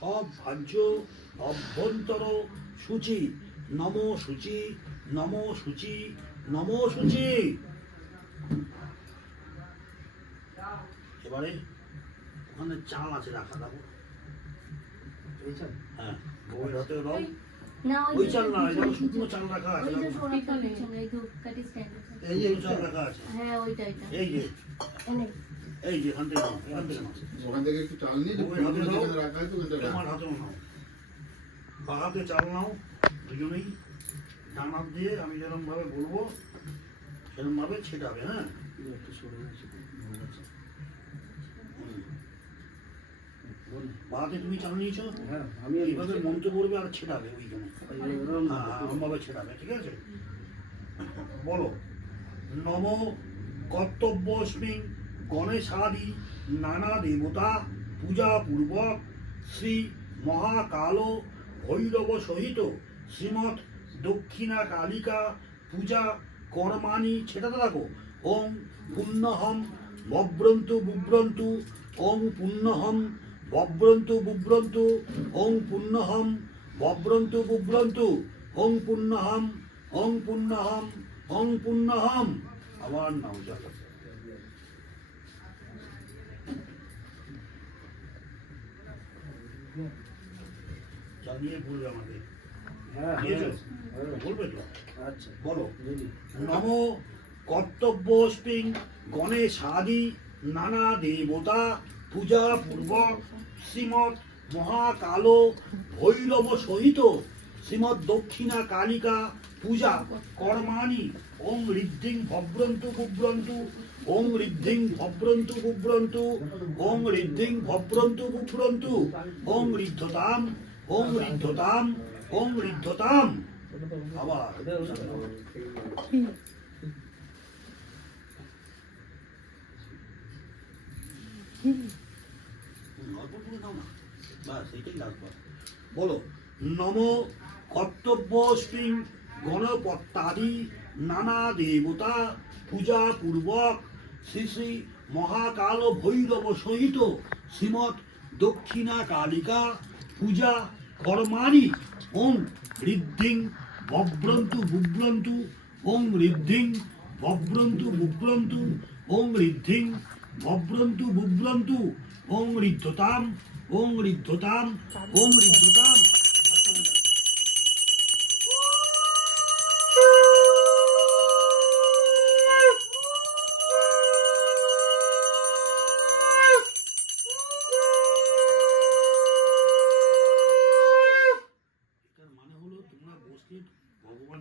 সব ভাজ্য অভ্যন্তর সূচি নম সূচি নম সূচি নম সূচি। এবারে ওখানে চাল আছে রাখা, দেখো হ্যাঁ বউয়ের হাতে দাও। ওই চাল না, এটা শুকনো চাল রাখা আছে, এই যে চাল রাখা আছে, এই যে এই যে এখান থেকে নাও, এখান থেকে নাও, ওখান থেকে একটু চাল নিয়ে বউয়ের হাতে দাও, রাখা আছে ওখানে তোমার হাতেও নাও, বা হাতে চাল নাও দুজনেই, ডান হাত দিয়ে আমি যেরকম ভাবে বলবো সেরকম ভাবে ছেটাবে। হ্যাঁ বাহাতে তুমি চাল নিয়েছো, আমি এইভাবে মন্ত্র করবে আর ছেটাবে ওইখানে, ভাবে ছেটাবে, ঠিক আছে? বলো নম কর্তব্যস্মিং গণেশাদি নানা দেবতা পূজা পূর্বক শ্রী মহাকাল ভৈরব সহিত শ্রীমৎ দক্ষিণা কালিকা পূজা কর্মাণি ছেটাতে থাকো। ওং পুণ্যহম বব্রন্তু বুব্রন্তু ওং পুণ্যহম বব্রন্তু বুব্রন্তু ওং পুণ্যহম বব্রন্তু বুব্রন্তু ওং পুণ্যহম ওং পুণ্যহম ওং পুণ্যহম। আবার নাও যাও, চালিয়ে বলবে আমাকে, বলবে তো? আচ্ছা বলো নম কর্তব্যস্মিং গণেশাদি নানা দেবতা পূজা পূর্বক শ্রীমৎ মহাকাল ভৈরব সহিত শ্রীমৎ দক্ষিণা কালিকা পূজা কর্মাণি ওং ঋদ্ধিং ভব্রন্তু বুব্রন্তু ওং ঋদ্ধিং ভব্রন্তু বুব্রন্তু ওং ঋদ্ধিং ভব্রন্তু বুব্রন্তু ওং ঋদ্ধতাম ওং ঋদ্ধতাম ওং ঋদ্ধতাম। আবার বলো নম কর্তব্যস্মিং গণপত্যাদি নানা দেবতা পূজা পূর্বক শ্রী শ্রী মহাকাল ভৈরব সহিত শ্রীমৎ দক্ষিণা কালিকা পূজা কর্মাণি ওং ঋদ্ধিং ভব্রন্তু বুব্রন্তু ওং ঋদ্ধিং ভব্রন্তু বুব্রন্তু ওং ঋদ্ধিং ভব্রন্তু বুব্রন্তু ওং ঋদ্ধতাম ওং ঋদ্ধতাম ওং ঋদ্ধতাম। মানে হলো তোমরা বসলে ভগবান